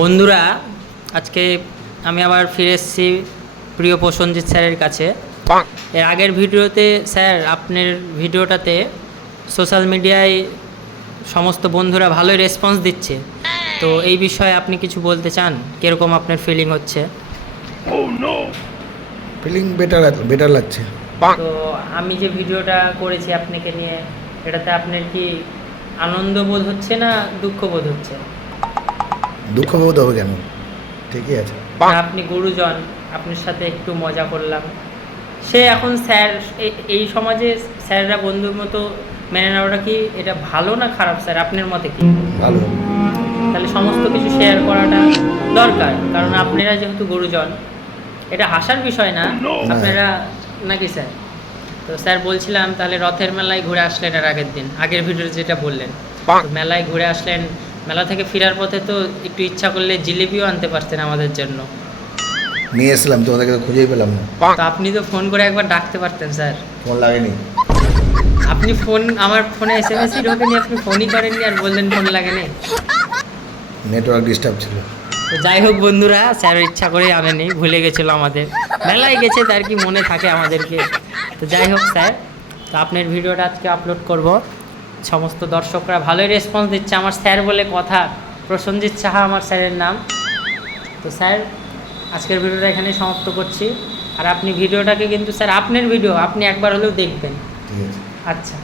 বন্ধুরা, আজকে আমি আবার ফিরে এসেছি প্রিয় প্রসেনজিৎ স্যারের কাছে। এর আগের ভিডিওতে স্যার আপনার ভিডিওটাতে সোশ্যাল মিডিয়ায় সমস্ত বন্ধুরা ভালোই রেসপন্স দিচ্ছে, তো এই বিষয়ে আপনি কিছু বলতে চান? কীরকম আপনার ফিলিং হচ্ছে? ফিলিং বেটার লাগছে। তো আমি যে ভিডিওটা করেছি আপনাকে নিয়ে, এটাতে আপনার কি আনন্দ বোধ হচ্ছে না দুঃখ বোধ হচ্ছে? দুঃখ বোধ হবে কেন? ঠিকই আছে। আপনি গুরুজন, আপনার সাথে একটু মজা করলাম। সে এখন স্যার, এই সমাজে স্যাররা বন্ধুর মতো মেনে নেওয়াটা কি এটা ভালো না খারাপ স্যার, আপনার মতে কি? ভালো। তাহলে সমস্ত কিছু শেয়ার করাটা দরকার, কারণ আপনারা যেহেতু গুরুজন, এটা হাসার বিষয় না আপনারা, নাকি স্যার? তো স্যার বলছিলাম, তাহলে রথের মেলায় ঘুরে আসলেন এর আগের দিন, আগের ভিডিওতে যেটা বললেন, তো মেলায় ঘুরে আসলেন, মেলা থেকে ফেরার পথে তো একটু ইচ্ছা করলে জিলিপিও আনতে পারতেন আমাদের জন্য। নিয়ে এসলাম, তোমাদেরকে তো খুঁজেই পেলাম না। তো আপনি তো ফোন করে একবার ডাকতে পারতেন স্যার। ফোন লাগেনি। আপনি ফোন, আমার ফোনে এসএমএসই ঢোকেনি, আপনি ফোনই করেননি আর বললেন ফোন লাগেনি। নেটওয়ার্ক ডিস্টার্ব ছিল। তো যাই হোক বন্ধুরা, স্যার ইচ্ছা করেই আনেনি, ভুলে গেছিলো আমাদের, মেলায় গেছে, তার কি মনে থাকে আমাদেরকে। তো যাই হোক স্যার, তো আপনার ভিডিওটা আজকে আপলোড করব। সমস্ত দর্শকরা ভালোই রেসপন্স দিচ্ছে, আমার স্যার বলে কথা, প্রসেনজিৎ সাহা আমার স্যারের নাম। তো স্যার, আজকের ভিডিওটা এখানে সমাপ্ত করছি। আর আপনি ভিডিওটাকে কিন্তু স্যার, আপনার ভিডিও আপনি একবার হলেও দেখবেন। ঠিক আছে। আচ্ছা।